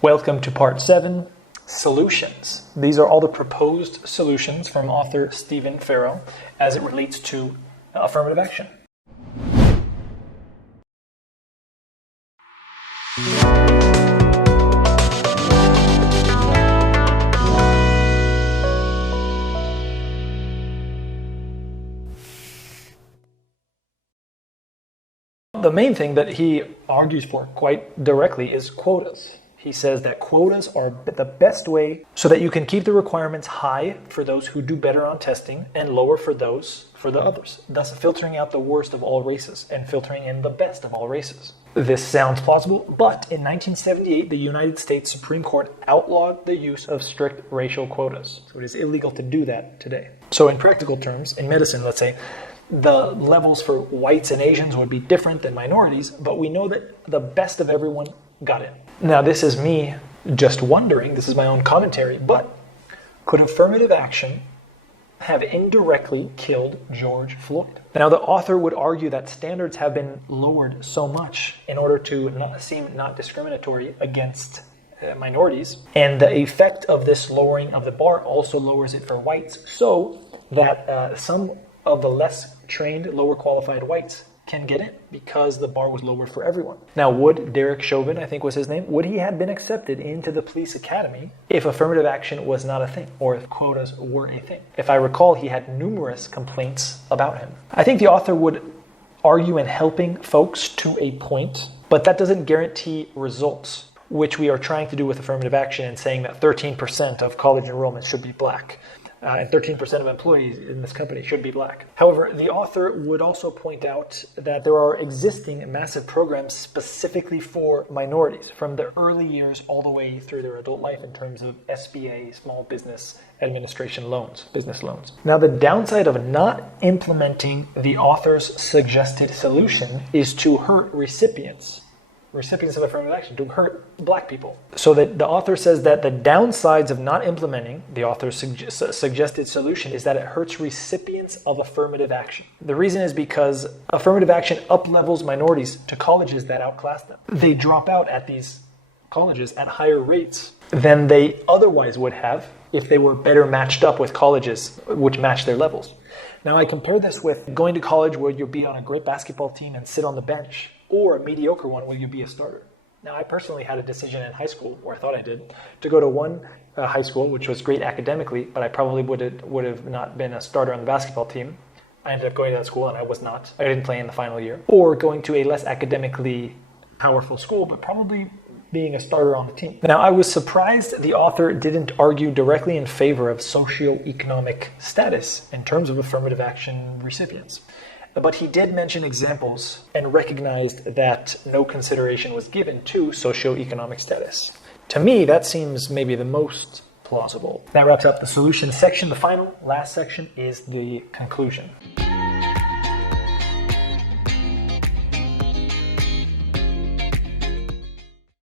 Welcome to part 7, solutions. These are all the proposed solutions from author Stephen Farron as it relates to affirmative action. The main thing that he argues for quite directly is quotas. He says that quotas are the best way so that you can keep the requirements high for those who do better on testing and lower for the others, thus filtering out the worst of all races and filtering in the best of all races. This sounds plausible, but in 1978, the United States Supreme Court outlawed the use of strict racial quotas. So it is illegal to do that today. So in practical terms, in medicine, let's say, the levels for whites and Asians would be different than minorities, but we know that the best of everyone got in. Now, this is me just wondering, this is my own commentary, but could affirmative action have indirectly killed George Floyd? Now, the author would argue that standards have been lowered so much in order to seem not discriminatory against minorities, and the effect of this lowering of the bar also lowers it for whites, so that some of the less trained, lower qualified whites can get in because the bar was lowered for everyone. Now, would Derek Chauvin, I think was his name, would he have been accepted into the police academy if affirmative action was not a thing, or if quotas were a thing? If I recall, he had numerous complaints about him. I think the author would argue in helping folks to a point, but that doesn't guarantee results, which we are trying to do with affirmative action and saying that 13% of college enrollment should be black. And 13% of employees in this company should be black. However, the author would also point out that there are existing massive programs specifically for minorities from the early years all the way through their adult life in terms of SBA, Small Business Administration loans, business loans. Now, the downside of not implementing the author's suggested solution is to hurt recipients of affirmative action, to hurt black people. So that the author says that the downsides of not implementing the author's suggested solution is that it hurts recipients of affirmative action. The reason is because affirmative action up-levels minorities to colleges that outclass them. They drop out at these colleges at higher rates than they otherwise would have if they were better matched up with colleges which match their levels. Now, I compare this with going to college where you'll be on a great basketball team and sit on the bench, or a mediocre one where you'll be a starter. Now, I personally had a decision in high school, or I thought I did, to go to one high school, which was great academically, but I probably would have not been a starter on the basketball team. I ended up going to that school, and I was not. I didn't play in the final year. Or going to a less academically powerful school, but probably being a starter on the team. Now, I was surprised the author didn't argue directly in favor of socioeconomic status in terms of affirmative action recipients. But he did mention examples and recognized that no consideration was given to socioeconomic status. To me, that seems maybe the most plausible. That wraps up the solution section. The final, last section is the conclusion.